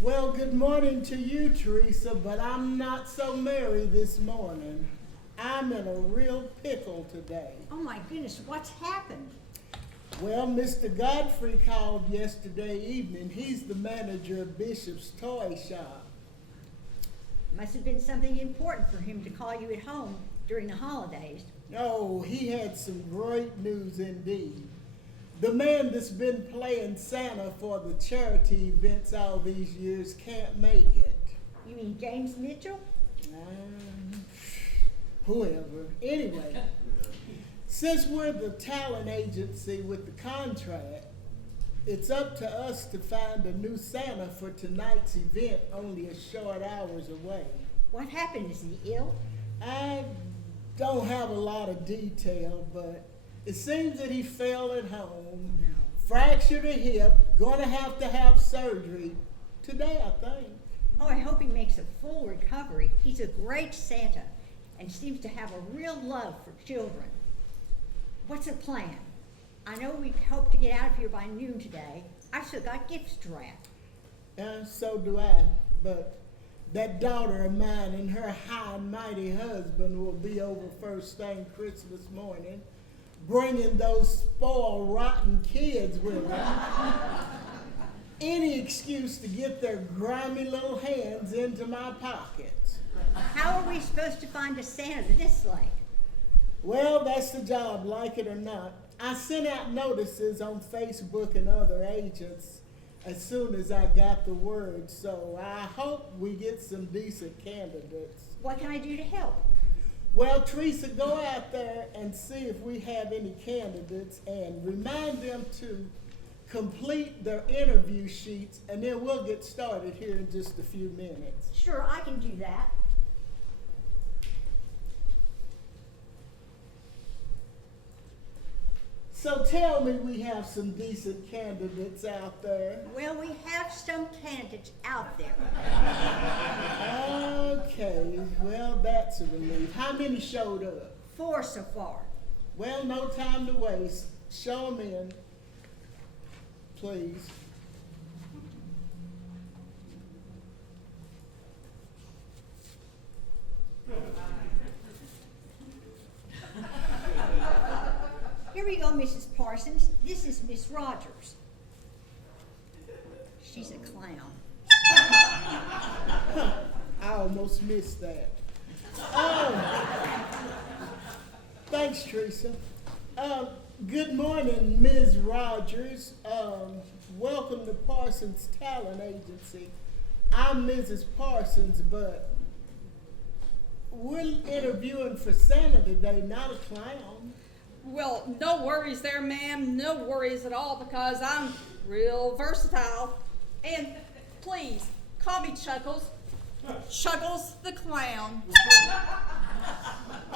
Well, good morning to you, Teresa, but I'm not so merry this morning. I'm in a real pickle today. Oh my goodness, what's happened? Well, Mr. Godfrey called yesterday evening. He's the manager of Bishop's Toy Shop. Must have been something important for him to call you at home during the holidays. Oh, he had some great news indeed. The man that's been playing Santa for the charity events all these years can't make it. You mean James Mitchell? Whoever. Anyway, since we're the talent agency with the contract, it's up to us to find a new Santa for tonight's event, only a short hours away. What happened? Is he ill? I don't have a lot of detail, but it seems that he fell at home, fractured a hip, gonna have surgery today, I think. Oh, I hope he makes a full recovery. He's a great Santa and seems to have a real love for children. What's the plan? I know we hope to get out of here by noon today. I've still got gifts to wrap. So do I, but that daughter of mine and her high and mighty husband will be over first thing Christmas morning, bringing those spoiled, rotten kids with them. Any excuse to get their grimy little hands into my pockets. How are we supposed to find a Santa this late? Well, that's the job, like it or not. I sent out notices on Facebook and other agents as soon as I got the word, so I hope we get some decent candidates. What can I do to help? Well, Teresa, go out there and see if we have any candidates and remind them to complete their interview sheets, and then we'll get started here in just a few minutes. Sure, I can do that. So tell me we have some decent candidates out there. Well, we have some candidates out there. Okay, well, that's a relief. How many showed up? 4 so far. Well, no time to waste. Show them in, please. Here we go, Mrs. Parsons. This is Miss Rogers. She's a clown. I almost missed that. Thanks, Teresa. Good morning, Ms. Rogers. Welcome to Parsons Talent Agency. I'm Mrs. Parsons, but we're interviewing for Santa today, not a clown. Well, no worries there, ma'am. No worries at all because I'm real versatile. And please, call me Chuckles. Chuckles the clown.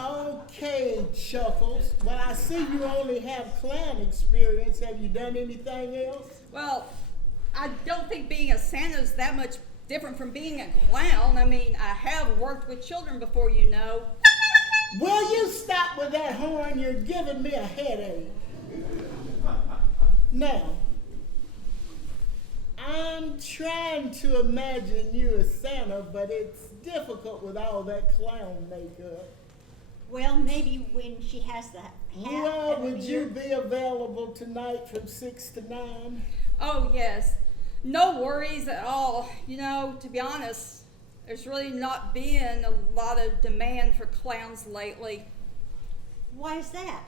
Okay, Chuckles. Well, I see you only have clown experience. Have you done anything else? Well, I don't think being a Santa is that much different from being a clown. I mean, I have worked with children before, you know. Will you stop with that horn? You're giving me a headache. Now, I'm trying to imagine you as Santa, but it's difficult with all that clown makeup. Well, maybe when she has the hat. Well, would you be available tonight from 6 to 9? Oh, yes. No worries at all. You know, to be honest, there's really not been a lot of demand for clowns lately. Why is that?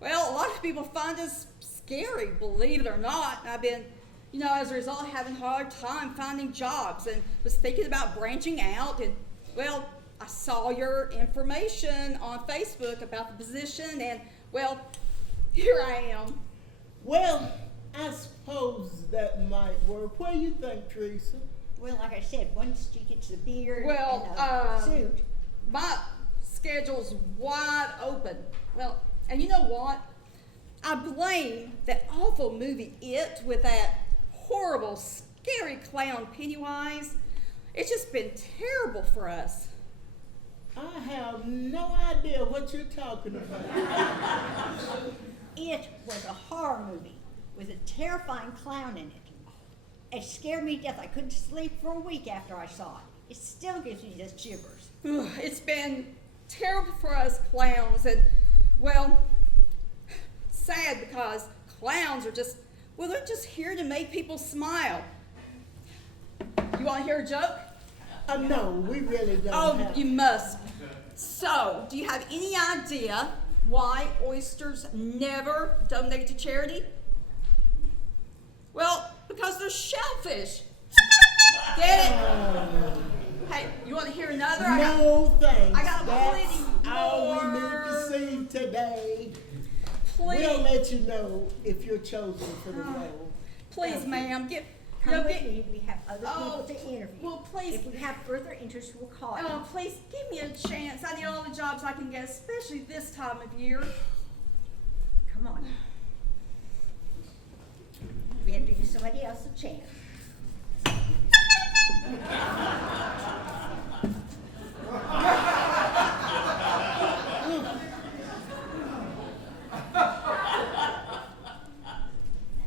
Well, a lot of people find us scary, believe it or not. I've been, as a result, having a hard time finding jobs and was thinking about branching out. And, well, I saw your information on Facebook about the position, and, well, here I am. Well, I suppose that might work. What do you think, Teresa? Well, like I said, once she gets the beard Well, and a suit. My schedule's wide open. Well, and you know what? I blame that awful movie It with that horrible, scary clown Pennywise. It's just been terrible for us. I have no idea what you're talking about. It was a horror movie with a terrifying clown in it. It scared me to death. I couldn't sleep for a week after I saw it. It still gives me the shivers. It's been terrible for us clowns, and, well, sad because clowns are just, well, they're just here to make people smile. You want to hear a joke? No, we really don't Oh, have. you must. So, do you have any idea why oysters never donate to charity? Well, because they're shellfish. Get it? Hey, you want to hear another? No thanks. I got That's plenty all we need more. to see today. Please, We'll let you know if you're chosen for the role. please, ma'am, Come no, with me. We have other Oh, people to interview. well, please. If we have further interest, we'll call you. Oh, please give me a chance. I need all the jobs I can get, especially this time of year. Come on. We have to give somebody else a chance.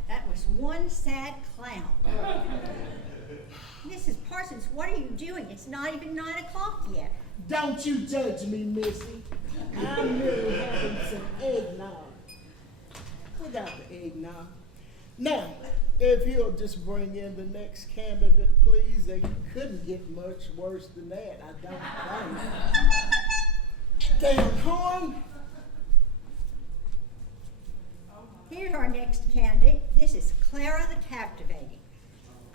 That was one sad clown. Mrs. Parsons, what are you doing? It's not even 9 o'clock yet. Don't you judge me, Missy. I'm merely having some eggnog. Without the eggnog. Now, if you'll just bring in the next candidate, please. They couldn't get much worse than that, I don't think. Damn horn. Here's our next candidate. This is Clara the Captivating.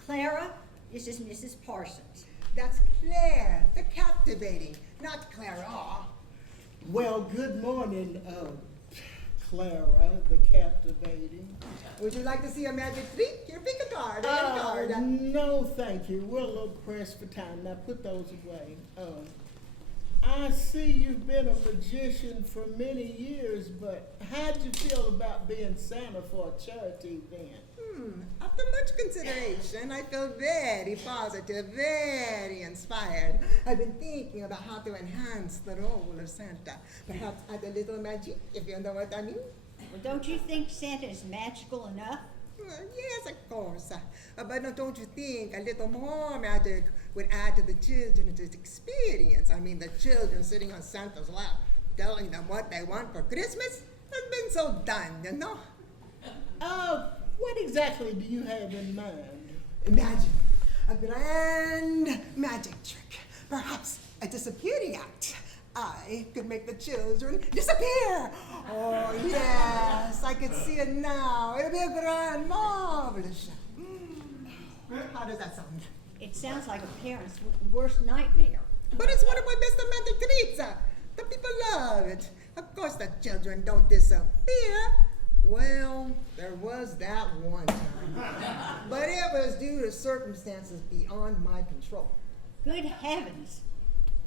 Clara, this is Mrs. Parsons. That's Claire, the captivating, not Clara. Well, good morning, Clara, the captivating. Would you like to see a magic trick? Here, pick a card. Pick a card. No, thank you. We're a little pressed for time. Now put those away. I see you've been a magician for many years, but how'd you feel about being Santa for a charity event? After much consideration, I feel very positive, very inspired. I've been thinking about how to enhance the role of Santa. Perhaps add a little magic, if you know what I mean. Well, don't you think Santa is magical enough? Yes, of course. But don't you think a little more magic would add to the children's experience? I mean, the children sitting on Santa's lap, telling them what they want for Christmas, has been so done, you know? What exactly do you have in mind? Imagine a grand magic trick, perhaps a disappearing act. I could make the children disappear. Oh, yes, I could see it now. It'll be a grand, marvelous show. How does that sound? It sounds like a parent's worst nightmare. But it's one of my best magic tricks. The people love it. Of course, the children don't disappear. Well, there was that one time. But it was due to circumstances beyond my control. Good heavens.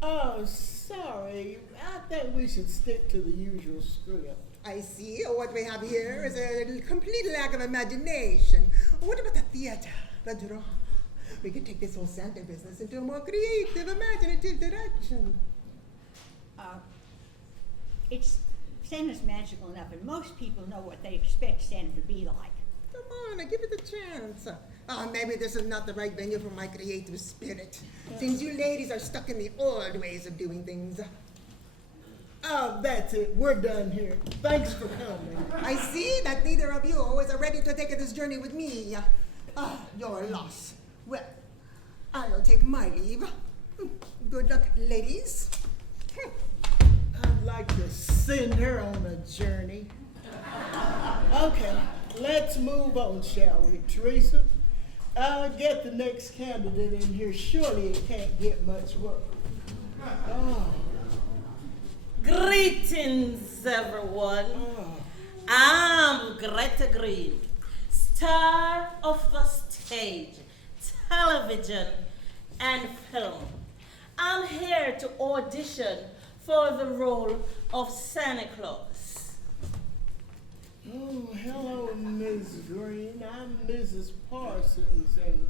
Oh, sorry. I think we should stick to the usual script. I see. What we have here is a complete lack of imagination. What about the theater, the drama? We could take this whole Santa business into a more creative, imaginative direction. Santa's magical enough, and most people know what they expect Santa to be like. Come on, give it a chance. Maybe this is not the right venue for my creative spirit. Seems you ladies are stuck in the old ways of doing things. Oh, that's it. We're done here. Thanks for coming. I see that neither of you is ready to take this journey with me. Your loss. Well, I'll take my leave. Good luck, ladies. I'd like to send her on a journey. Okay, let's move on, shall we, Teresa? Get the next candidate in here. Surely it can't get much worse. Oh. Greetings, everyone. I'm Greta Green, star of the stage, television, and film. I'm here to audition for the role of Santa Claus. Oh, hello, Ms. Green. I'm Mrs. Parsons, and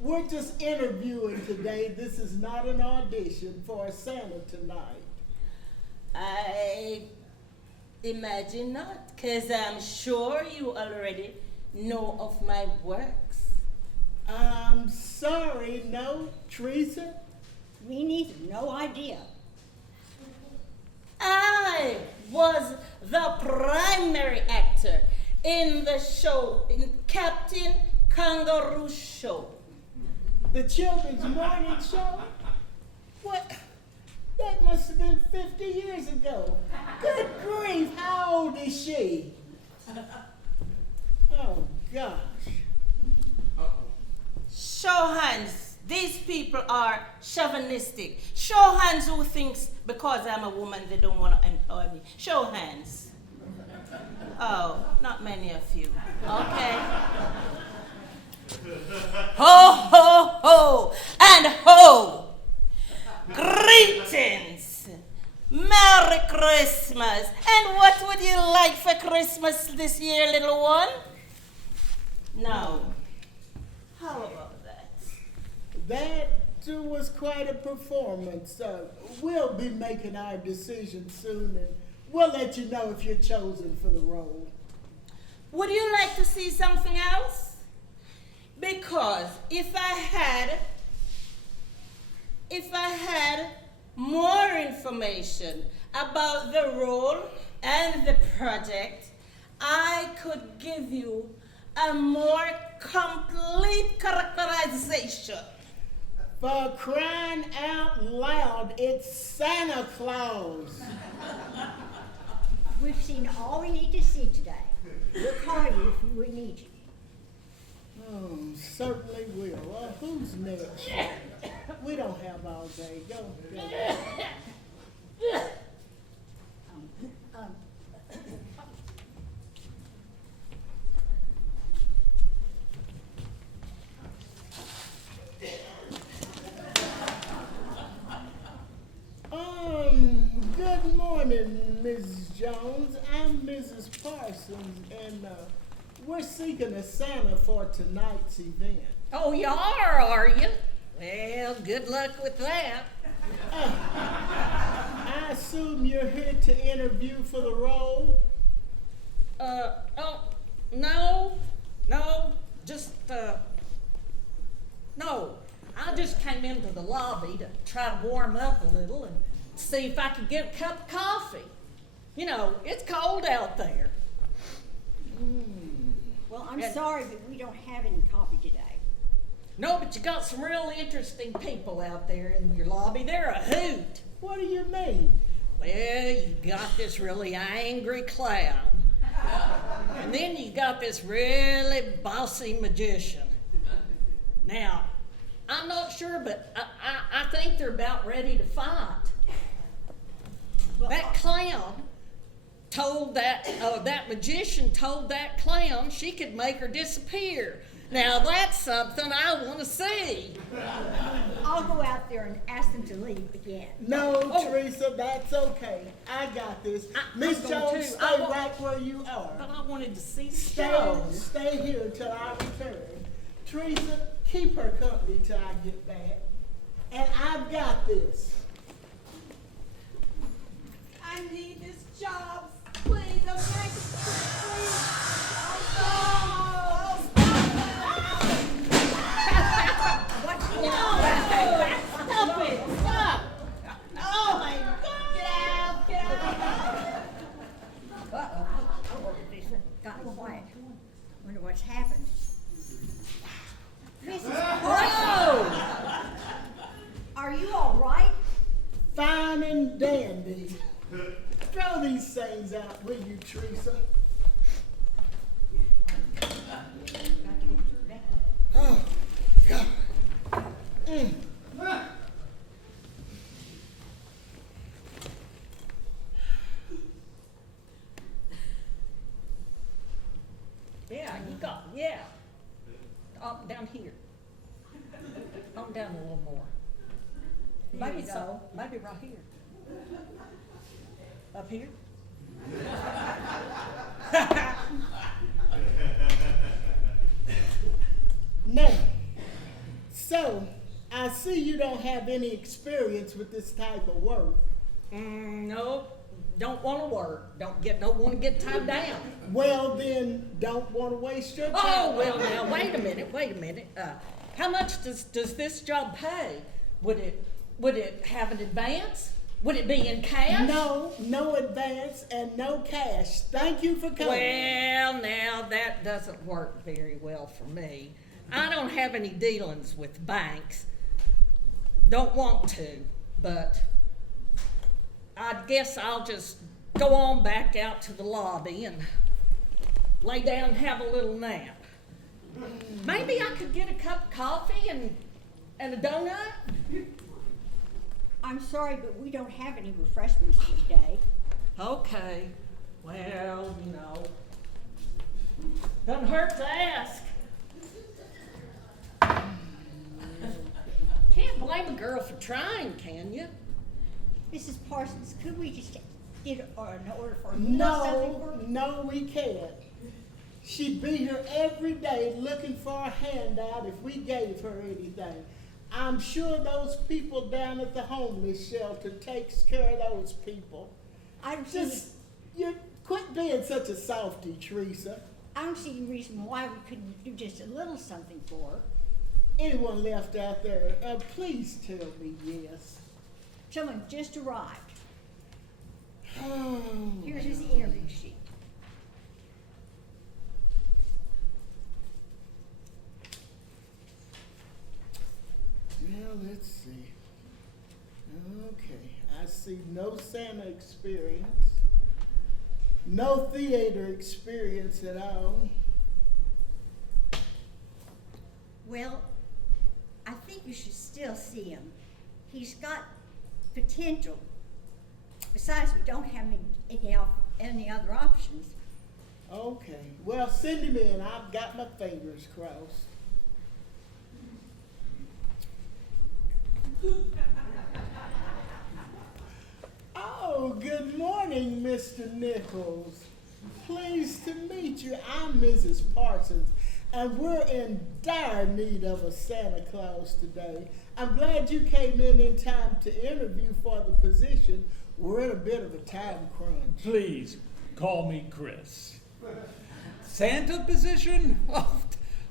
we're just interviewing today. This is not an audition for a Santa tonight. I imagine not, because I'm sure you already know of my works. I'm sorry, no, Teresa. Me neither, no idea. I was the primary actor in the show, in Captain Kangaroo Show. The children's morning show? What? That must have been 50 years ago. Good grief, how old is she? Oh, gosh. Show hands. These people are chauvinistic. Show hands who thinks because I'm a woman they don't want to employ me. Show hands. Oh, not many of you. Okay. Ho, ho, ho, and ho. Greetings. Merry Christmas. And what would you like for Christmas this year, little one? No. How about that? That was quite a performance. We'll be making our decision soon, and we'll let you know if you're chosen for the role. Would you like to see something else? Because if I had more information about the role and the project, I could give you a more complete characterization. For crying out loud, it's Santa Claus. We've seen all we need to see today. We'll call you if we need you. Oh, certainly will. Well, who's next? We don't have all day. Go. Good morning, Mrs. Jones. I'm Mrs. Parsons, and we're seeking a Santa for tonight's event. Oh, you are you? Well, good luck with that. I assume you're here to interview for the role? Oh, no. I just came into the lobby to try to warm up a little and see if I could get a cup of coffee. You know, it's cold out there. Well, I'm And- sorry, but we don't have any coffee today. No, but you got some real interesting people out there in your lobby. They're a hoot. What do you mean? Well, you got this really angry clown. And then you got this really bossy magician. Now, I'm not sure, but I think they're about ready to fight. That clown told that magician told that clown she could make her disappear. Now that's something I want to see. I'll go out there and ask them to leave again. No, Oh. Teresa, that's okay. I got this. Miss I'm going Jones, too. stay I wa- right where you But are. I wanted to see the show. Stay here till I return. Teresa, keep her company till I get back. And I've got this. I need this job. Please, I'm trying to please. Oh, Stop it! Stop! Oh my God! Get out! Uh-oh. This one got quiet. Wonder what's happened. Mrs. Parsons, are you all right? Fine and dandy. Throw these things out, will you, Teresa? Oh, God. Yeah. Up down here. Up down a little more. Maybe you go. so. Maybe right here. Up here. Now, so I see you don't have any experience with this type of work. No, don't want to work, don't want to get tied down. Well, then, don't want to waste your time. Oh, well, now, wait a minute. How much does this job pay? Would it have an advance? Would it be in cash? No advance and no cash. Thank you for coming. Well, now, that doesn't work very well for me. I don't have any dealings with banks. Don't want to, but I guess I'll just go on back out to the lobby and lay down and have a little nap. Maybe I could get a cup of coffee and a donut? I'm sorry, but we don't have any refreshments for today. Okay. Well, doesn't hurt to ask. Can't blame a girl for trying, can you? Mrs. Parsons, could we just get an order for a meal or something for her? No, we can't. She'd be here every day looking for a handout if we gave her anything. I'm sure those people down at the homeless shelter takes care of those people. I don't see You quit being such a softy, Teresa. I don't see any reason why we couldn't do just a little something for her. Anyone left out there, please tell me yes. Someone just arrived. Oh, Here's his interview sheet. well, let's see. Okay, I see no Santa experience, no theater experience at all. Well, I think you should still see him. He's got potential. Besides, we don't have any other options. Okay, well, send him in. I've got my fingers crossed. Oh, good morning, Mr. Nichols. Pleased to meet you. I'm Mrs. Parsons, and we're in dire need of a Santa Claus today. I'm glad you came in time to interview for the position. We're in a bit of a time crunch. Please call me Chris. Santa position? Oh,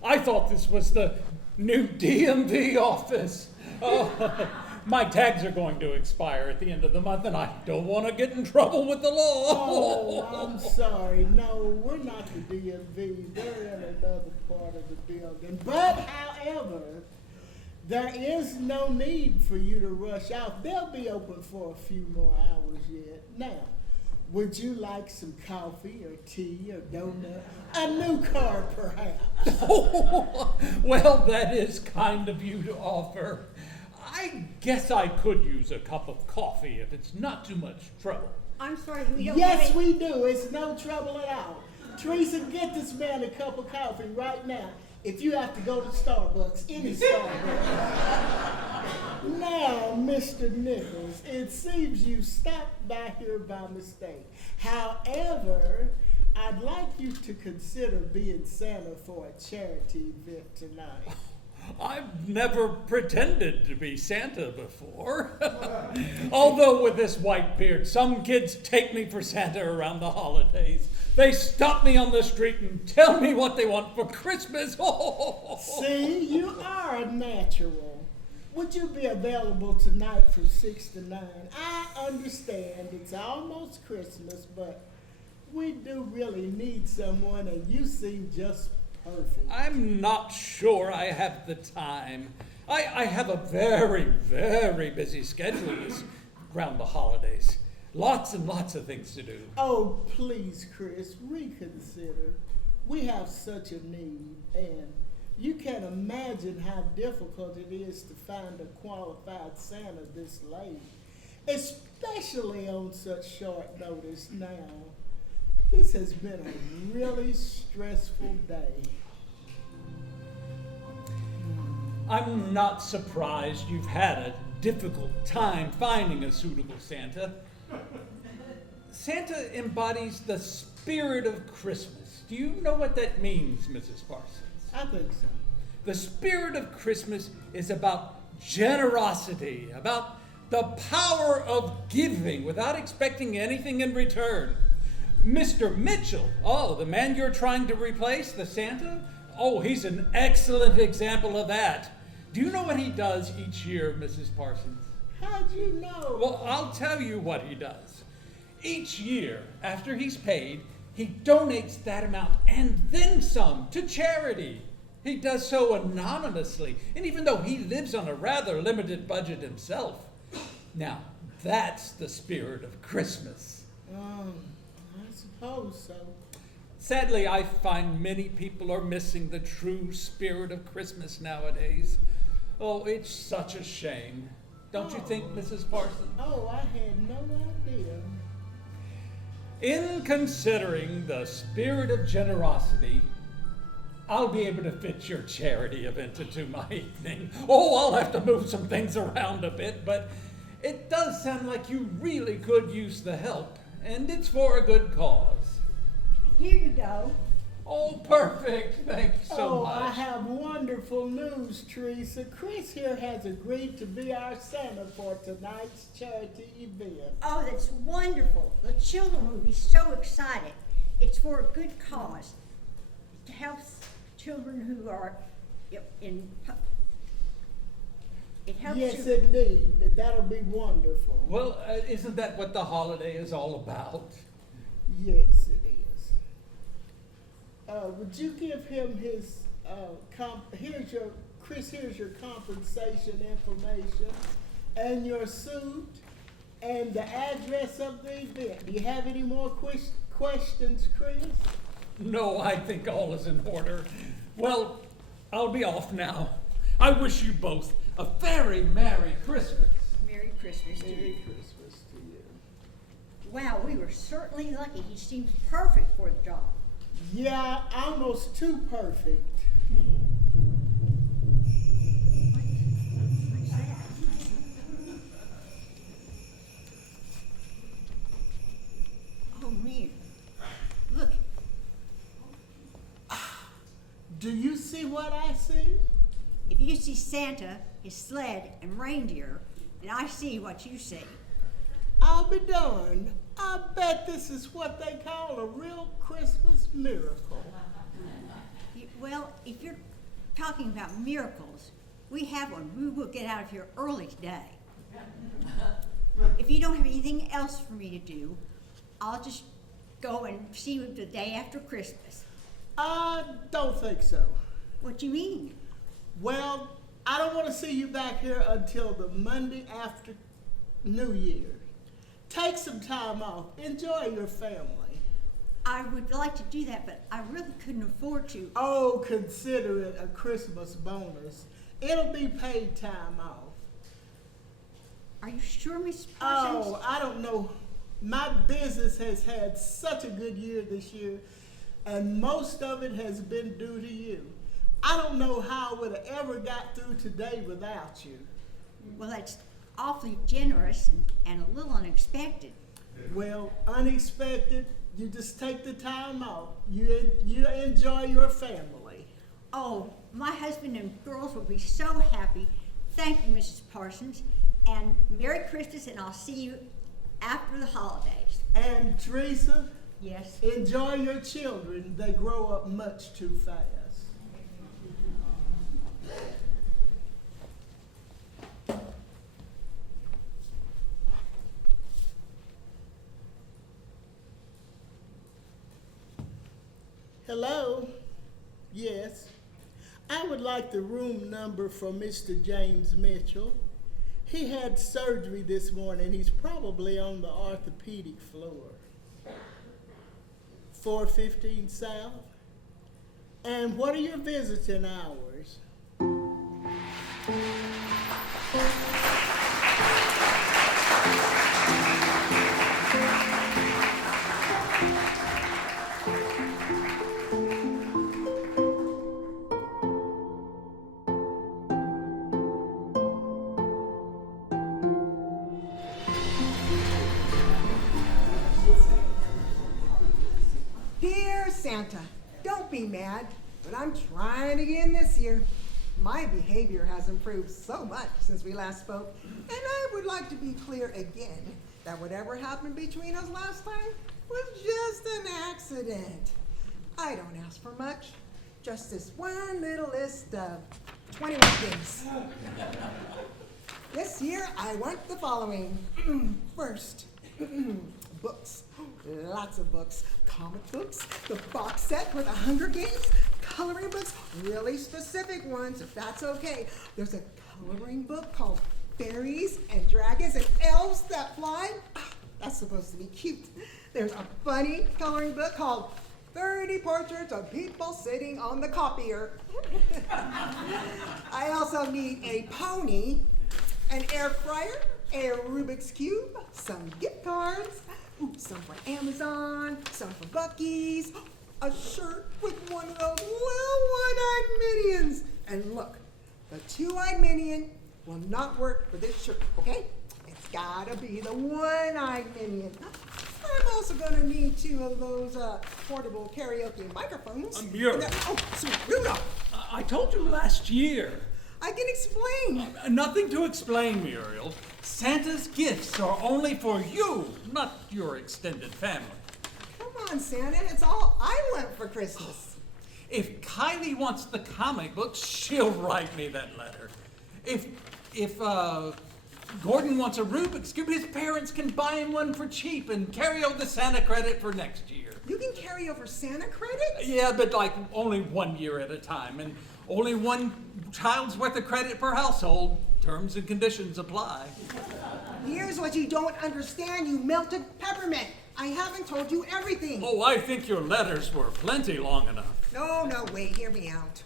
I thought this was the new DMV office. Oh, my tags are going to expire at the end of the month, and I don't want to get in trouble with the law. Oh, I'm sorry. No, we're not the DMV. They're in another part of the building. But, however, there is no need for you to rush out. They'll be open for a few more hours yet. Now, would you like some coffee or tea or donut? A new car, perhaps. Oh, well, that is kind of you to offer. I guess I could use a cup of coffee if it's not too much trouble. I'm sorry, we don't Yes, have we do. It's no trouble at all. Teresa, get this man a cup of coffee right now. If you have to go to Starbucks, any Starbucks. Now, Mr. Nichols, it seems you stopped by here by mistake. However, I'd like you to consider being Santa for a charity event tonight. I've never pretended to be Santa before. Although with this white beard, some kids take me for Santa around the holidays. They stop me on the street and tell me what they want for Christmas. See, you are a natural. Would you be available tonight from 6 to 9? I understand it's almost Christmas, but we do really need someone, and you seem just perfect. I'm not sure I have the time. I have a very, very busy schedule around the holidays. Lots and lots of things to do. Oh, please, Chris, reconsider. We have such a need, and you can imagine how difficult it is to find a qualified Santa this late, especially on such short notice now. This has been a really stressful day. I'm not surprised you've had a difficult time finding a suitable Santa. Santa embodies the spirit of Christmas. Do you know what that means, Mrs. Parsons? I think so. The spirit of Christmas is about generosity, about The power of giving without expecting anything in return. Mr. Mitchell, oh, the man you're trying to replace, the Santa? Oh, he's an excellent example of that. Do you know what he does each year, Mrs. Parsons? How'd you know? Well, I'll tell you what he does. Each year, after he's paid, he donates that amount and then some to charity. He does so anonymously, and even though he lives on a rather limited budget himself. Now, that's the spirit of Christmas. I suppose so. Sadly, I find many people are missing the true spirit of Christmas nowadays. Oh, it's such a shame. Don't you think, Mrs. Parsons? Oh, I had no idea. In considering the spirit of generosity, I'll be able to fit your charity event into my evening. Oh, I'll have to move some things around a bit, but it does sound like you really could use the help, and it's for a good cause. Here you go. Oh, perfect. Thank you so much. I have wonderful news, Teresa. Chris here has agreed to be our Santa for tonight's charity event. Oh, that's wonderful. The children will be so excited. It's for a good cause. It helps children who are in. It helps Yes, you. indeed. That'll be wonderful. Well, isn't that what the holiday is all about? Yes, it is. Would you give him his, here's your compensation information and your suit and the address of the event. Do you have any more questions, Chris? No, I think all is in order. Well, I'll be off now. I wish you both a very Merry Christmas. Merry Christmas to Merry you. Christmas to you. Wow, we were certainly lucky. He seems perfect for the job. Yeah, almost too perfect. What's that? Oh, man. Look, Do you see what I see? if you see Santa, his sled, and reindeer, then I see what you see. I'll be darned. I bet this is what they call a real Christmas miracle. Well, if you're talking about miracles, we have one. We will get out of here early today. If you don't have anything else for me to do, I'll just go and see you the day after Christmas. I don't think so. What do you mean? Well, I don't want to see you back here until the Monday after New Year. Take some time off. Enjoy your family. I would like to do that, but I really couldn't afford to. Oh, consider it a Christmas bonus. It'll be paid time off. Are you sure, Miss Parsons? Oh, I don't know. My business has had such a good year this year, and most of it has been due to you. I don't know how I would have ever got through today without you. Well, that's awfully generous and a little unexpected. Well, unexpected, you just take the time off. You enjoy your family. Oh, my husband and girls will be so happy. Thank you, Mrs. Parsons. And Merry Christmas, and I'll see you after the holidays. And Teresa, Yes. enjoy your children. They grow up much too fast. Hello? Yes. I would like the room number for Mr. James Mitchell. He had surgery this morning. He's probably on the orthopedic floor. 415 South. And what are your visiting hours? Dear Santa, don't be mad, but I'm trying again this year. My behavior has improved so much since we last spoke, and I would like to be clear again that whatever happened between us last time was just an accident. I don't ask for much, just this one little list of 21 things. This year, I want the following. First, books. Lots of books. Comic books, the box set for the Hunger Games, coloring books, really specific ones, if that's okay. There's a coloring book called Fairies and Dragons and Elves That Fly. That's supposed to be cute. There's a funny coloring book called 30 Portraits of People Sitting on the Copier. I also need a pony, an air fryer, a Rubik's Cube, some gift cards, some for Amazon, some for Buc-ee's, a shirt with one of those little one-eyed minions. And look, the two-eyed minion will not work for this shirt, okay? It's gotta be the one-eyed minion. I'm also gonna need 2 of those portable karaoke microphones. Muriel. Oh, sweet Rudolph. I told you last year. I can explain. Nothing to explain, Muriel. Santa's gifts are only for you, not your extended family. Come on, Santa, it's all I want for Christmas. If Kylie wants the comic book, she'll write me that letter. If Gordon wants a Rubik's Cube, his parents can buy him one for cheap and carry over the Santa credit for next year. You can carry over Santa credit? Yeah, but like only 1 year at a time, and only one child's worth of credit per household. Terms and conditions apply. Here's what you don't understand, you melted peppermint. I haven't told you everything. Oh, I think your letters were plenty long enough. No, wait, hear me out.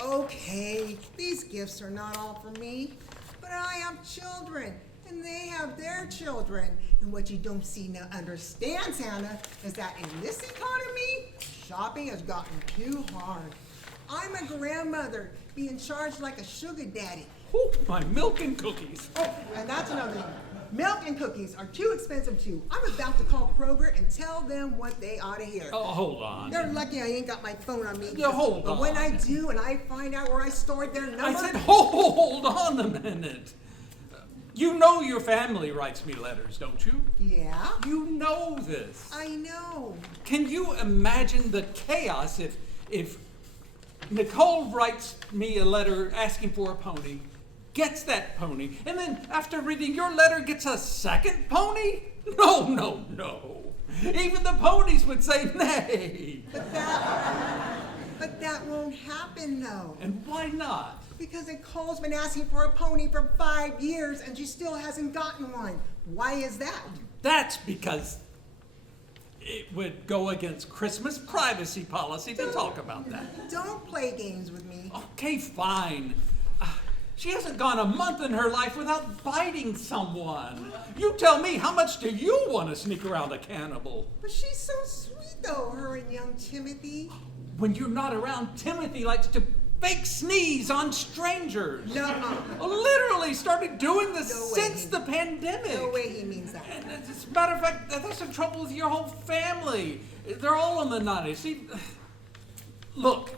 Okay, these gifts are not all for me, but I have children, and they have their children. And what you don't see nor understand, Santa, is that in this economy, shopping has gotten too hard. I'm a grandmother being charged like a sugar daddy. Oh, my milk and cookies. Oh, and that's another thing. Milk and cookies are too expensive too. I'm about to call Kroger and tell them what they ought to hear. Oh, hold on. They're lucky I ain't got my phone on me. Yeah, hold But on. when I do and I find out where I stored their number. I said, hold on a minute. You know your family writes me letters, don't you? Yeah, You know this. I know. Can you imagine the chaos if Nicole writes me a letter asking for a pony, gets that pony, and then after reading your letter gets a second pony? No. Even the ponies would say nay. But that won't happen though. And why not? Because Nicole's been asking for a pony for 5 years and she still hasn't gotten one. Why is that? That's because it would go against Christmas privacy policy to talk about that. Don't play games with me. Okay, fine. She hasn't gone a month in her life without biting someone. You tell me, how much do you want to sneak around a cannibal? But she's so sweet though, her and young Timothy. When you're not around, Timothy likes to fake sneeze on strangers. No. Literally started doing this No way. since the pandemic. No way he means that. And as a matter of fact, that's the trouble with your whole family. They're all on the naughty. See, look.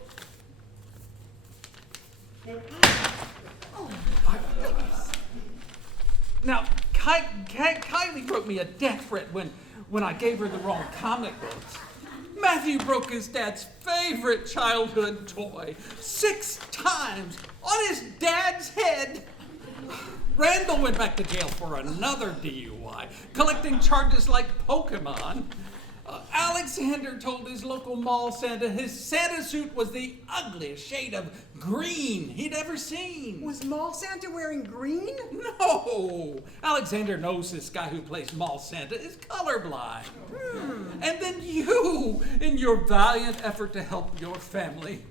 Now, Kylie wrote me a death threat when I gave her the wrong comic books. Matthew broke his dad's favorite childhood toy 6 times on his dad's head. Randall went back to jail for another DUI, collecting charges like Pokemon. Alexander told his local mall Santa his Santa suit was the ugliest shade of green he'd ever seen. Was Mall Santa wearing green? No! Alexander knows this guy who plays Mall Santa is colorblind. And then you, in your valiant effort to help your family,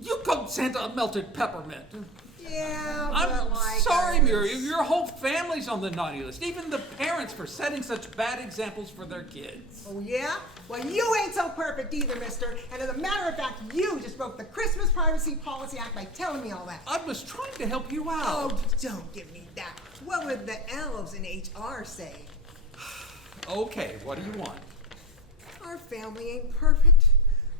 you cooked Santa a melted peppermint. Yeah, I'm but like sorry, I was- Muriel. Your whole family's on the naughty list. Even the parents for setting such bad examples for their kids. Oh, yeah? Well, you ain't so perfect either, mister. And as a matter of fact, you just broke the Christmas Privacy Policy Act by telling me all that. I was trying to help you Oh, out. don't give me that. What would the elves in HR say? Okay, what do you want? Our family ain't perfect,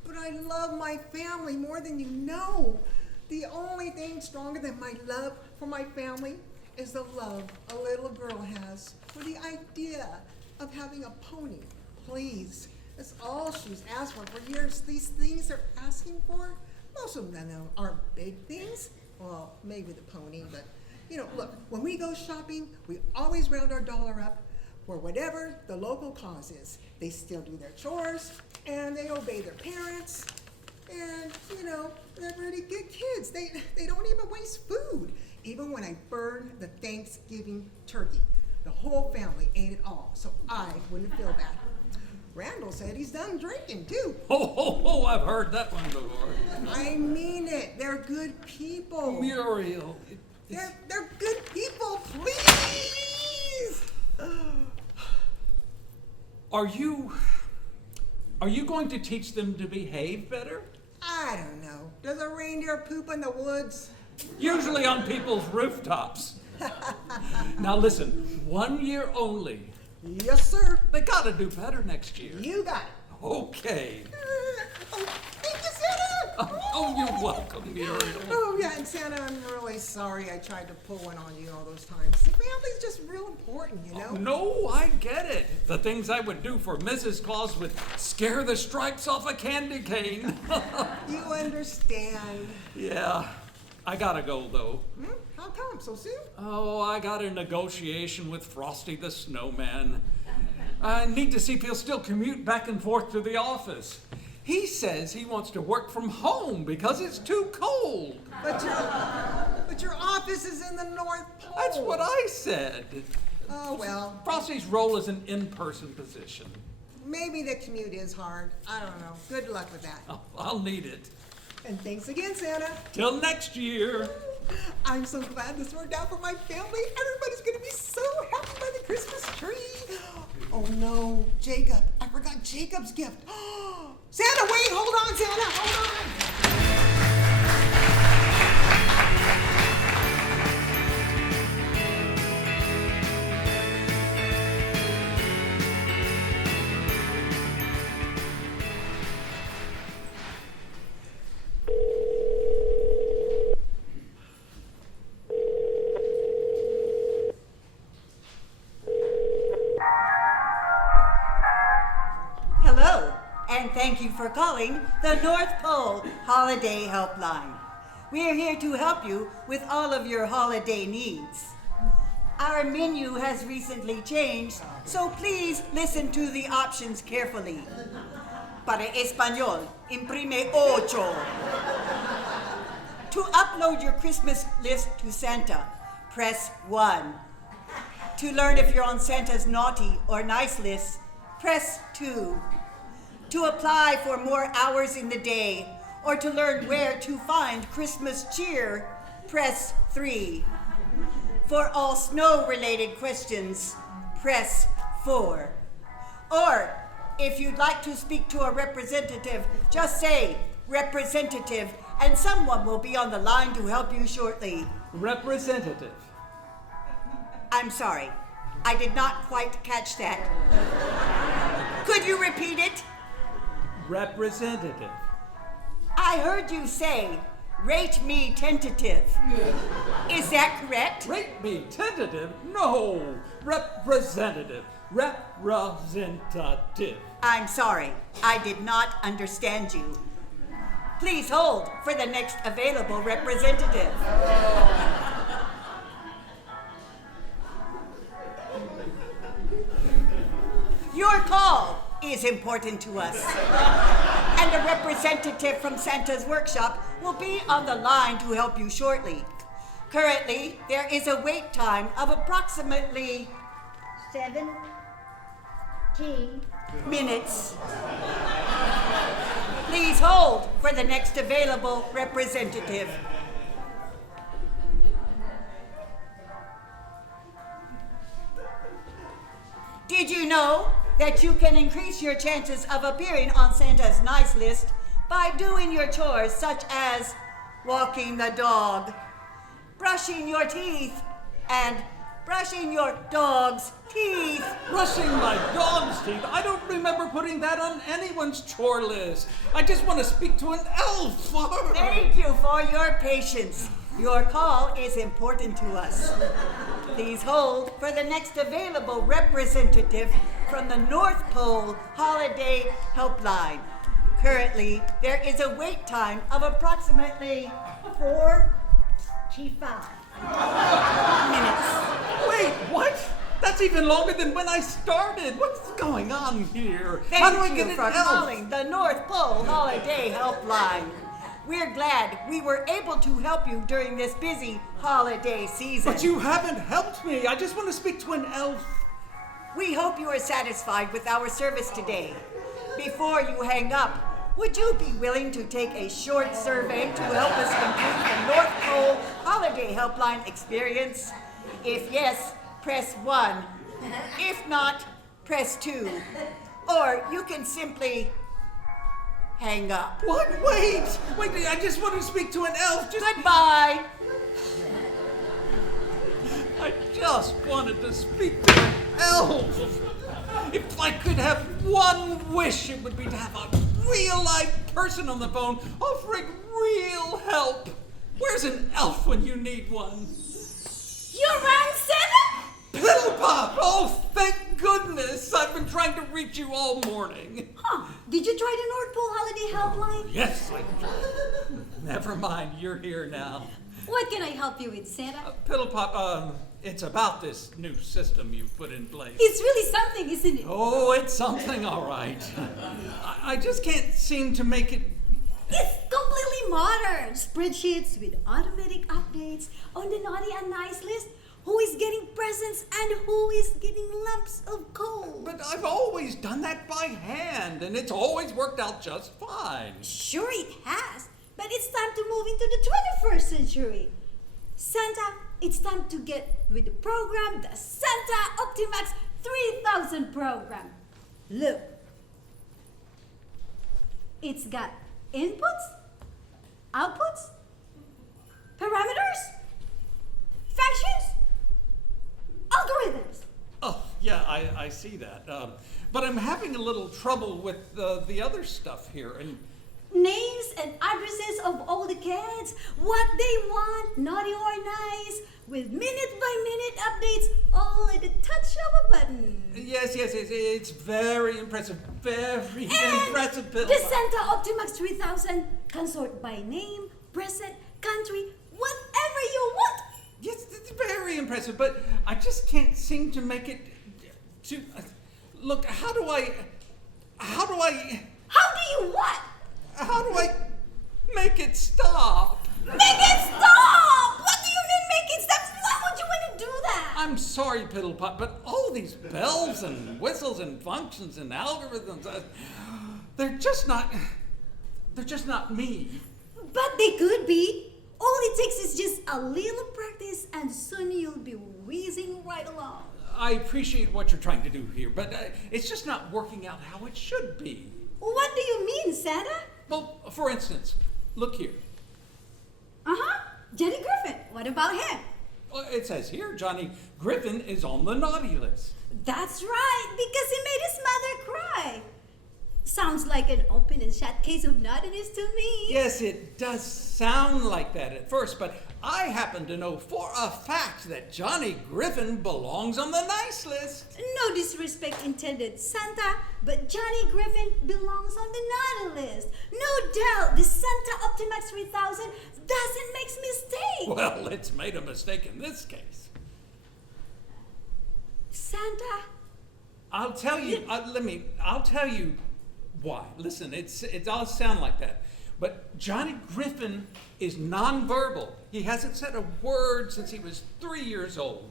but I love my family more than you know. The only thing stronger than my love for my family is the love a little girl has for the idea of having a pony. Please, that's all she's asked for years. These things they're asking for, most of them aren't big things. Well, maybe the pony, but look, when we go shopping, we always round our dollar up for whatever the local cause is. They still do their chores, and they obey their parents, and, they're really good kids. They don't even waste food. Even when I burned the Thanksgiving turkey, the whole family ate it all, so I wouldn't feel bad. Randall said he's done drinking, too. Oh, I've heard that one before. I mean it. They're good people. Muriel. They're good people, please! Are you going to teach them to behave better? I don't know. Does a reindeer poop in the woods? Usually on people's rooftops. Now listen, 1 year only. Yes, sir. They gotta do better next year. You got it. Okay. Oh, thank you, Santa! Oh, you're welcome, Muriel. Oh, yeah, and Santa, I'm really sorry I tried to pull one on you all those times. See, family's just real important, Oh, no, I get it. The things I would do for Mrs. Claus would scare the stripes off a candy cane. You understand. Yeah, I gotta go, though. How come, so soon? Oh, I got a negotiation with Frosty the Snowman. I need to see if he'll still commute back and forth to the office. He says he wants to work from home because it's too cold. But your office is in the North Pole. That's what I said. Oh, well, Frosty's role is an in-person position. maybe the commute is hard. I don't know. Good luck with that. Oh, I'll need it. And thanks again, Santa. Till next year. I'm so glad this worked out for my family. Everybody's gonna be so happy by the Christmas tree. Oh no, Jacob. I forgot Jacob's gift. Santa, wait, hold on, Santa, hold on. Hello, and thank you for calling the North Pole Holiday Helpline. We are here to help you with all of your holiday needs. Our menu has recently changed, so please listen to the options carefully. Para Español, imprime 8. To upload your Christmas list to Santa, press 1. To learn if you're on Santa's naughty or nice list, press 2. To apply for more hours in the day or to learn where to find Christmas cheer, press 3. For all snow-related questions, press 4. Or if you'd like to speak to a representative, just say representative and someone will be on the line to help you shortly. Representative. I'm sorry, I did not quite catch that. Could you repeat it? Representative. I heard you say, rate me tentative. Is that correct? Rate me tentative? No. Representative. Representative. I'm sorry, I did not understand you. Please hold for the next available representative. Your call is important to us. And a representative from Santa's workshop will be on the line to help you shortly. Currently, there is a wait time of approximately 17 minutes. Please hold for the next available representative. Did you know that you can increase your chances of appearing on Santa's nice list by doing your chores such as walking the dog, brushing your teeth, and brushing your dog's teeth. Brushing my dog's teeth? I don't remember putting that on anyone's chore list. I just want to speak to an elf. Thank you for your patience. Your call is important to us. Please hold for the next available representative from the North Pole Holiday Helpline. Currently, there is a wait time of approximately 45 minutes. Wait, what? That's even longer than when I started. What's going on here? How do I Thank get you an for elf? calling the North Pole Holiday Helpline. We're glad we were able to help you during this busy holiday season. But you haven't helped me. I just want to speak to an elf. We hope you are satisfied with our service today. Before you hang up, would you be willing to take a short survey to help us complete the North Pole Holiday Helpline experience? If yes, press 1. If not, press 2. Or you can simply hang up. What? Wait, I just want to speak to an elf. Goodbye. I just wanted to speak to an elf. If I could have one wish, it would be to have a real live person on the phone offering real help. Where's an elf when you need one? You rang Santa? Piddlepop! Oh, thank goodness! I've been trying to reach you all morning. Huh. Did you try the North Pole Holiday Helpline? Yes, I Never mind, you're here now. What can I help you with, Santa? Piddlepop, it's about this new system you've put in place. It's really something, isn't it? Oh, it's something, all right. I just can't seem to make it. It's completely modern. Spreadsheets with automatic updates on the naughty and nice list. Who is getting presents and who is getting lumps of coal. But I've always done that by hand, and it's always worked out just fine. Sure it has, but it's time to move into the 21st century. Santa, it's time to get with the program, the Santa Optimax 3000 program. Look, it's got inputs, outputs, parameters, functions, algorithms. Oh, yeah, I see that. But I'm having a little trouble with the other stuff here, and Names and addresses of all the kids, what they want, naughty or nice, with minute-by-minute updates, all at the touch of a button. yes, it's very impressive, very impressive. The Santa Optimax 3000 can sort by name, present, country, whatever you want. Yes, it's very impressive, but I just can't seem to make it to. Look, how do I How do you what? How do I make it stop? Make it stop! What do you mean make it stop? Why would you want to do that? I'm sorry, Piddlepop, but all these bells and whistles and functions and algorithms, they're just not me. But they could be. All it takes is just a little practice and soon you'll be whizzing right along. I appreciate what you're trying to do here, but it's just not working out how it should be. What do you mean, Santa? Well, for instance, look here. Uh-huh. Johnny Griffin. What about him? Well, it says here Johnny Griffin is on the naughty list. That's right, because he made his mother cry. Sounds like an open and shut case of naughtiness to me. Yes, it does sound like that at first, but I happen to know for a fact that Johnny Griffin belongs on the nice list. No disrespect intended, Santa, but Johnny Griffin belongs on the naughty list. No doubt the Santa Optimax 3000 doesn't make mistakes. Well, it's made a mistake in this case. Santa, I'll tell you, I'll tell you why. Listen, it does sound like that. But Johnny Griffin is nonverbal. He hasn't said a word since he was 3 years old.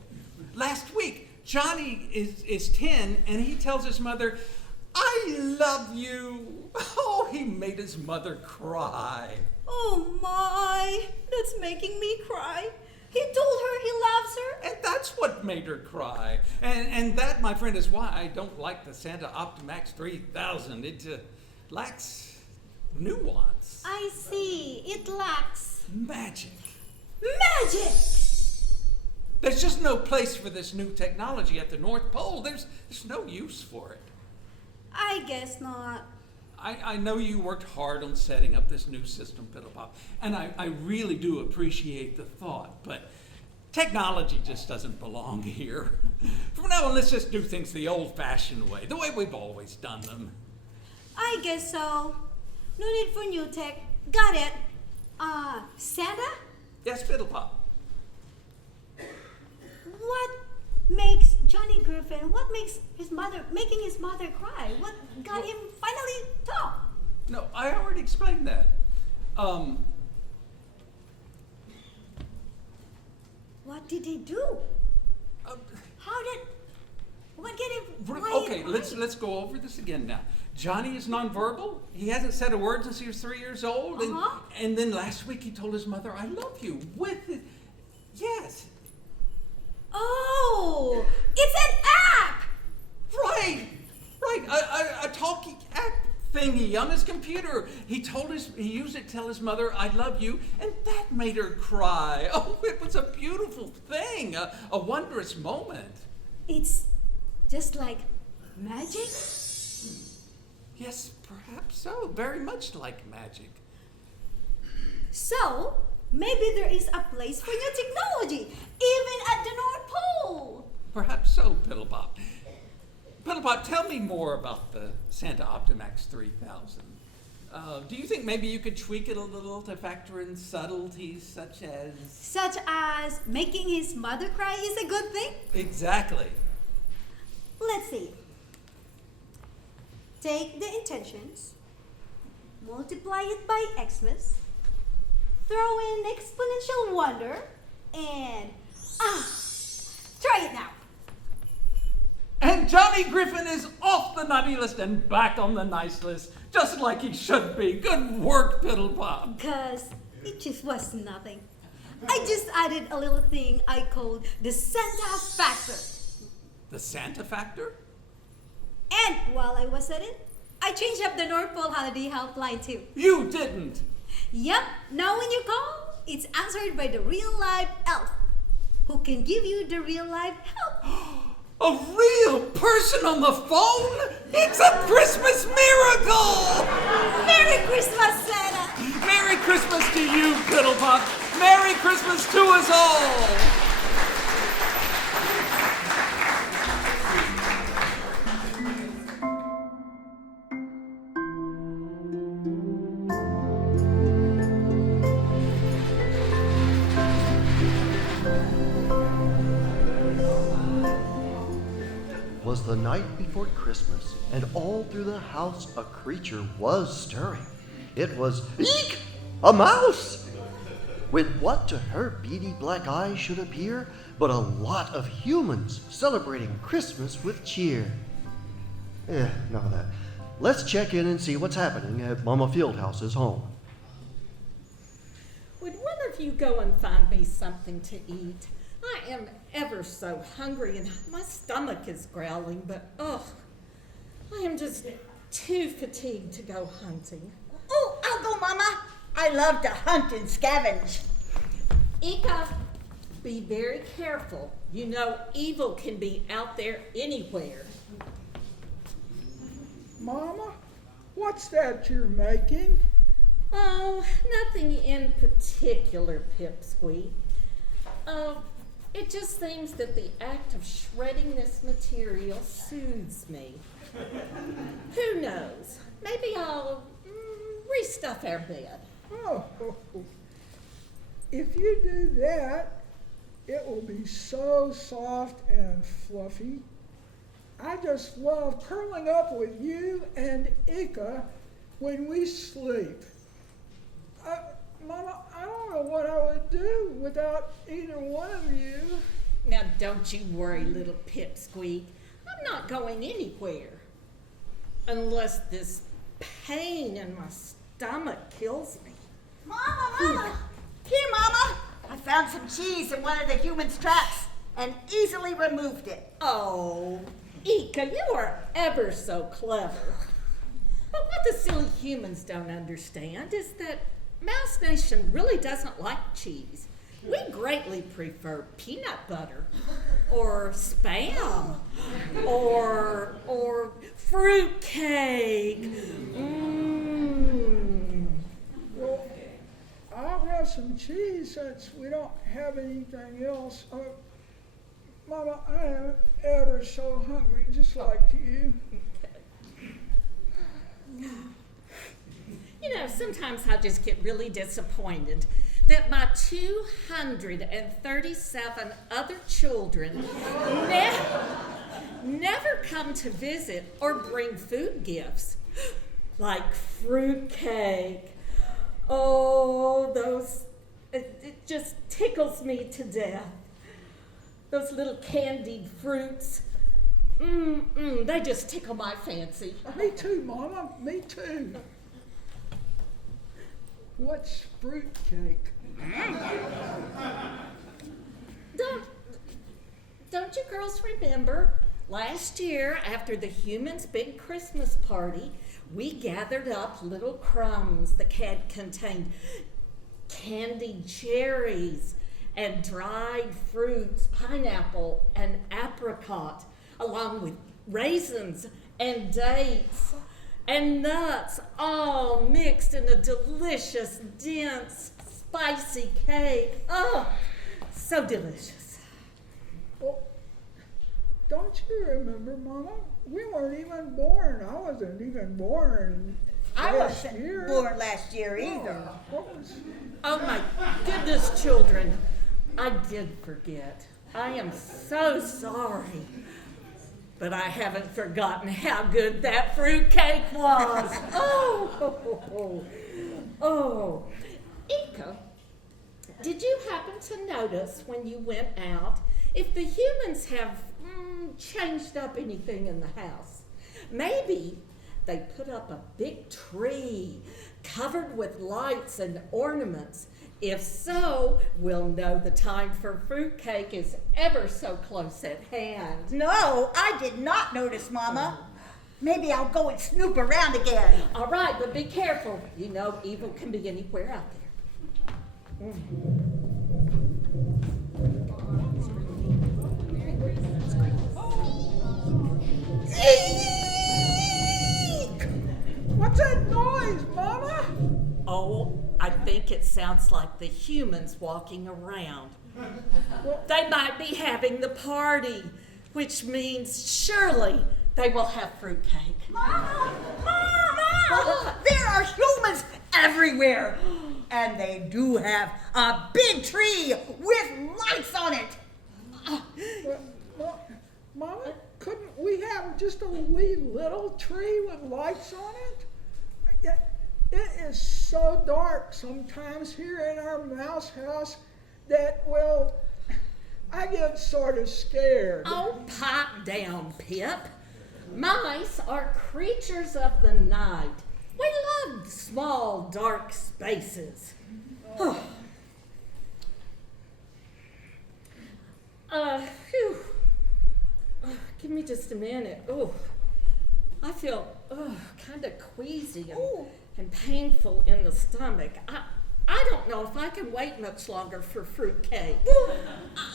Last week, Johnny is 10, and he tells his mother, "I love you." Oh, he made his mother cry. oh my, that's making me cry. He told her he loves her. And that's what made her cry. And that, my friend, is why I don't like the Santa Optimax 3000. It lacks nuance. I see, it lacks Magic. magic. There's just no place for this new technology at the North Pole. There's no use for it. I guess not. I know you worked hard on setting up this new system, Piddlepop, and I really do appreciate the thought, but technology just doesn't belong here. From now on, let's just do things the old-fashioned way, the way we've always done them. I guess so. No need for new tech. Got it. Santa? Yes, Piddlepop. What makes Johnny Griffin, making his mother cry? What got him finally talk? No, I already explained that. What did he do? What get him? Okay, let's go over this again now. Johnny is nonverbal. He hasn't said a word since he was 3 years old. And then last week he told his mother, "I love you," with his, yes. Oh, it's an app! Right. A talking app thingy on his computer. He used it to tell his mother, "I love you," and that made her cry. Oh, it was a beautiful thing, a wondrous moment. It's just like magic? Yes, perhaps so. Very much like magic. So, maybe there is a place for new technology, even at the North Pole. Perhaps so, Piddlepop. Piddlepop, tell me more about the Santa Optimax 3000. Do you think maybe you could tweak it a little to factor in subtleties such as... Such as making his mother cry is a good thing? Exactly. Let's see. Take the intentions, multiply it by Xmas, throw in exponential wonder, and try it now. And Johnny Griffin is off the naughty list and back on the nice list, just like he should be. Good work, Piddlepop. Because it just was nothing. I just added a little thing I called the Santa factor. The Santa factor? And while I was at it, I changed up the North Pole Holiday Helpline too. You didn't. Yep, now when you call, it's answered by the real live elf, who can give you the real live help. A real person on the phone? It's a Christmas miracle! Merry Christmas, Santa! Merry Christmas to you, Piddlepop. Merry Christmas to us all! Was the night before Christmas, and all through the house a creature was stirring. It was, eek, a mouse! With what to her beady black eyes should appear but a lot of humans celebrating Christmas with cheer. Enough of that. Let's check in and see what's happening at Mama Fieldhouse's home. Would one of you go and find me something to eat? I am ever so hungry and my stomach is growling, but I am just too fatigued to go hunting. Oh, I'll go, Mama. I love to hunt and scavenge. Ika, be very careful. You know evil can be out there anywhere. Mama, what's that you're making? Oh, nothing in particular, Pipsqueak. It just seems that the act of shredding this material soothes me. Who knows? Maybe I'll restuff our bed. Oh, if you do that, it will be so soft and fluffy. I just love curling up with you and Ika when we sleep. Mama, I don't know what I would do without either one of you. Now, don't you worry, little Pipsqueak. I'm not going anywhere. Unless this pain in my stomach kills me. Mama! Here, Mama. I found some cheese in one of the humans' traps and easily removed it. Oh, Ika, you are ever so clever. But what the silly humans don't understand is that Mouse Nation really doesn't like cheese. We greatly prefer peanut butter or Spam or fruit cake. Well, I'll have some cheese since we don't have anything else. Mama, I am ever so hungry, just like you. You know, sometimes I just get really disappointed that my 237 other children never come to visit or bring food gifts, like fruit cake. Oh, it just tickles me to death. Those little candied fruits, they just tickle my fancy. Me too, Mama, me too. What's fruit cake? Don't you girls remember? Last year, after the humans' big Christmas party, we gathered up little crumbs that contained candied cherries and dried fruits, pineapple and apricot, along with raisins and dates and nuts, all mixed in a delicious, dense, spicy cake. Oh, so delicious. Well, don't you remember, Mama? We weren't even born. I wasn't even born I last wasn't year. born last year either. What was... Oh my goodness, children. I did forget. I am so sorry. But I haven't forgotten how good that fruit cake was. Oh. Ika, did you happen to notice when you went out if the humans have changed up anything in the house? Maybe they put up a big tree covered with lights and ornaments. If so, we'll know the time for fruitcake is ever so close at hand. No, I did not notice, Mama. Maybe I'll go and snoop around again. All right, but be careful. You know, evil can be anywhere out there. What's that noise, Mama? Oh, I think it sounds like the humans walking around. They might be having the party, which means surely they will have fruitcake. Mama! There are humans everywhere. And they do have a big tree with lights on it. Mama, couldn't we have just a wee little tree with lights on it? It is so dark sometimes here in our mouse house that, well, I get sort of scared. Oh, pipe down, Pip. Mice are creatures of the night. We love small, dark spaces. Phew. Give me just a minute. Oh, I feel kind of queasy and painful in the stomach. I don't know if I can wait much longer for fruitcake.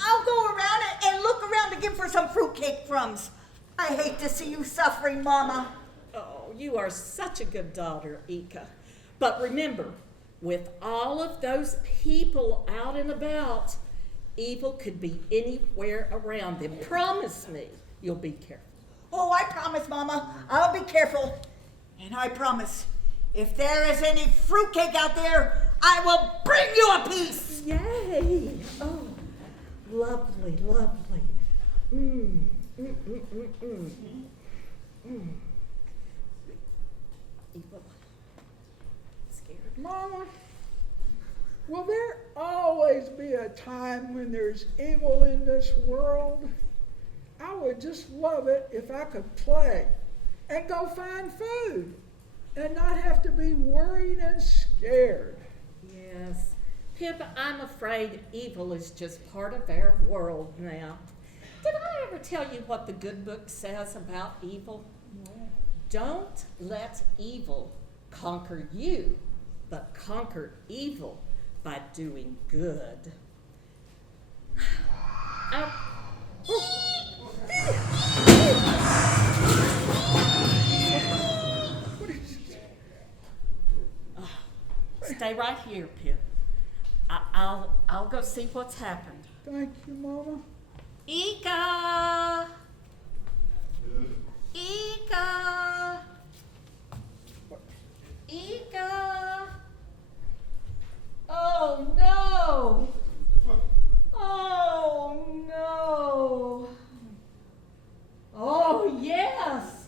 I'll go around and look around again for some fruitcake crumbs. I hate to see you suffering, Mama. Oh, you are such a good daughter, Ika. But remember, with all of those people out and about, evil could be anywhere around them. Promise me you'll be careful. Oh, I promise, Mama. I'll be careful. And I promise, if there is any fruitcake out there, I will bring you a piece. Yay! Oh, lovely, lovely. Evil. Scared. Mama, will there always be a time when there's evil in this world? I would just love it if I could play and go find food and not have to be worried and scared. Yes. Pip, I'm afraid evil is just part of our world now. Did I ever tell you what the good book says about evil? No. Don't let evil conquer you, but conquer evil by doing good. Stay right here, Pip. I'll go see what's happened. Thank you, Mama. Ika! Ika! Ika! Oh no! Oh no! Oh yes!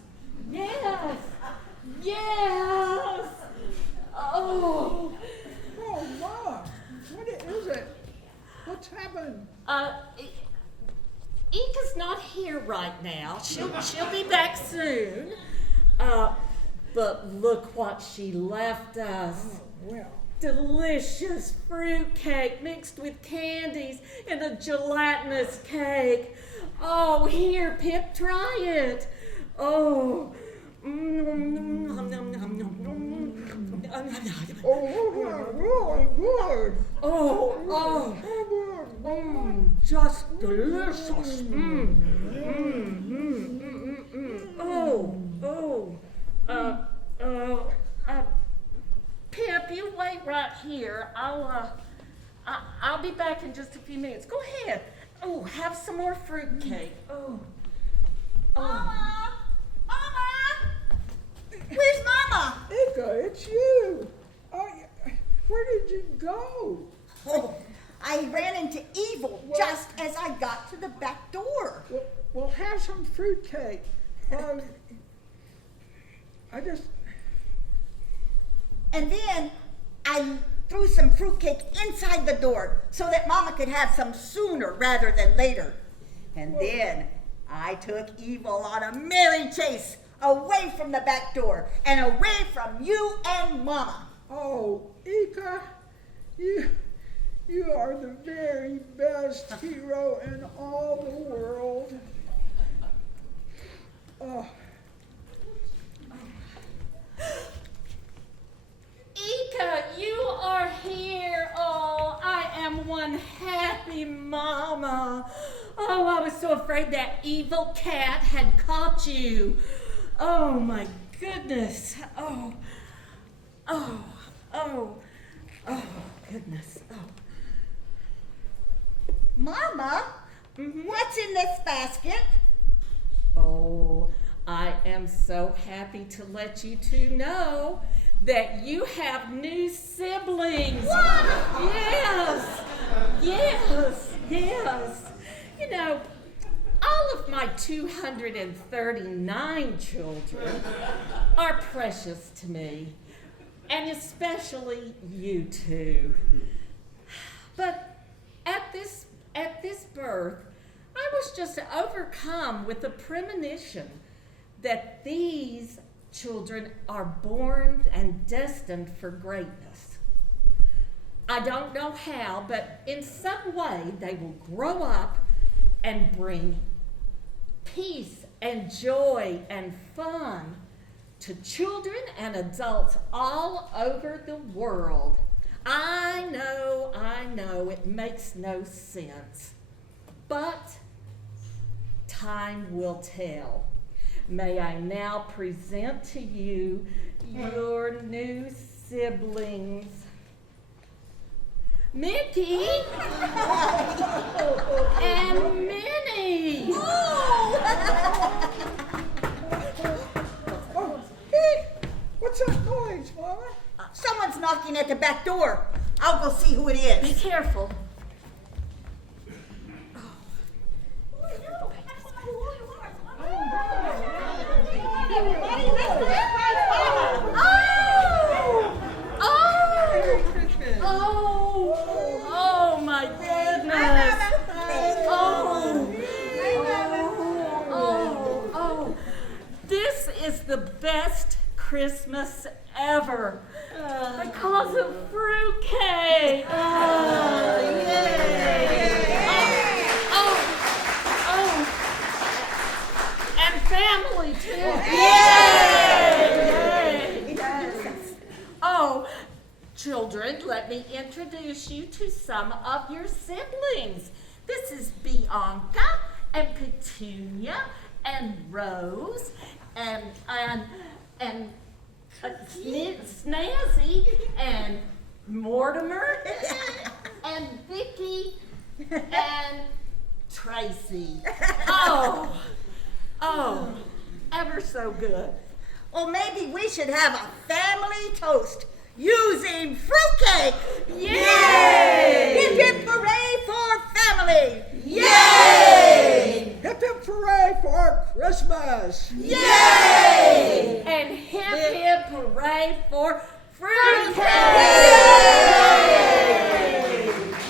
Yes! Yes! Oh! Oh, Mama, what is it? What's happened? Ika's not here right now. She'll be back soon. But look what she left us. Oh, well. Delicious fruit cake mixed with candies and a gelatinous cake. Oh, here, Pip, try it. Oh. Oh, really good. Oh, just delicious. Pip, you wait right here. I'll be back in just a few minutes. Go ahead. Oh, have some more fruit cake. Mama! Mama! Where's Mama? Ika, it's you. Where did you go? Oh, I ran into Evil just as I got to the back door. Well, have some fruitcake. And then I threw some fruitcake inside the door so that Mama could have some sooner rather than later. And then I took Evil on a merry chase away from the back door and away from you and Mama. Oh, Ika, you are the very best hero in all the world. Oh. Ika, you are here. Oh, I am one happy mama. Oh, I was so afraid that evil cat had caught you. Oh, my goodness. Oh, goodness. Oh. Mama, what's in this basket? Oh, I am so happy to let you two know that you have new siblings. What? Yes. You know, all of my 239 children are precious to me, and especially you two. But at this birth, I was just overcome with the premonition that these children are born and destined for greatness. I don't know how, but in some way they will grow up and bring peace and joy and fun to children and adults all over the world. I know, it makes no sense, but time will tell. May I now present to you your new siblings. Mickey and Minnie. Oh, hey, what's that noise, Mama? Someone's knocking at the back door. I'll go see who it is. Be careful. Oh my goodness. This is the best Christmas ever because of fruitcake. And family too. Yay! Oh, children, let me introduce you to some of your siblings. This is Bianca and Petunia and Rose and Snazzy and Mortimer and Vicky and Tracy. Oh, ever so good. Well, maybe we should have a family toast using fruitcake. Yay! Hip hip hooray for family. Yay! Hip hip hooray for Christmas! Yay! And hip hip hooray for fruitcake!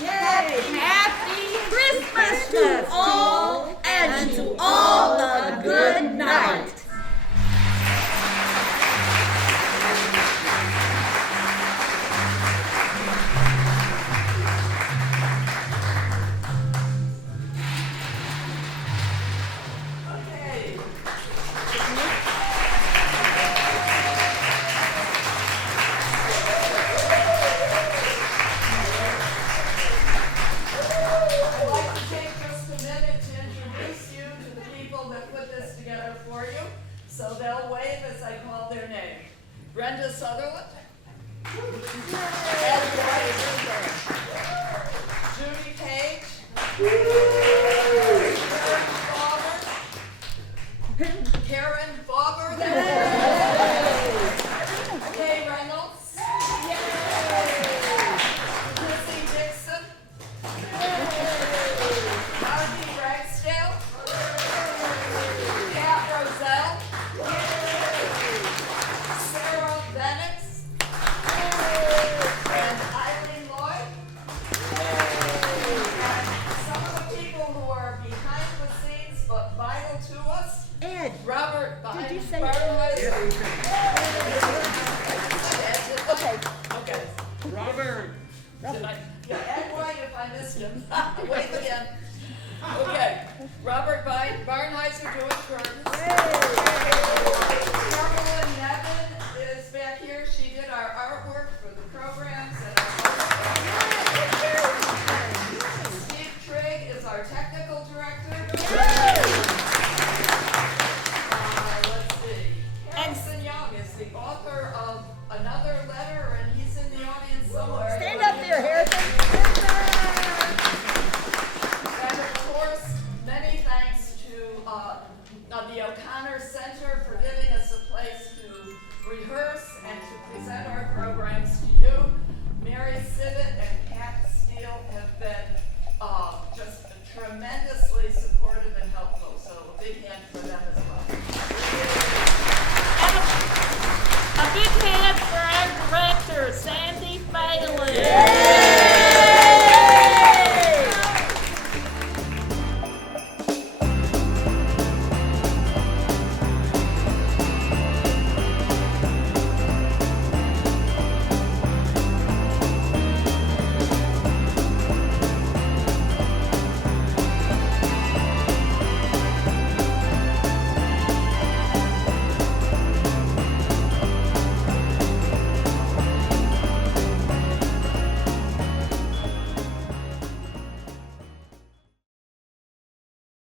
Yay! Happy Christmas to all and to all a good night. I'd like to take just a minute to introduce you to the people that put this together for you, so they'll wave as I call their name. Brenda Sutherland. Ed White. Judy Page. Karen Bobber. Kay Reynolds. Chrissy Dixon. Harvey Ragsdale. Kat Roselle. Sarah Bennett. And Eileen Lloyd. And some of the people who are behind the scenes but vital to us. Ed, Robert did you say Barnheiser. Okay. Okay. Robert. Yeah, Ed White if I missed him. Wave again. Okay. Robert Barnheiser doing curtains.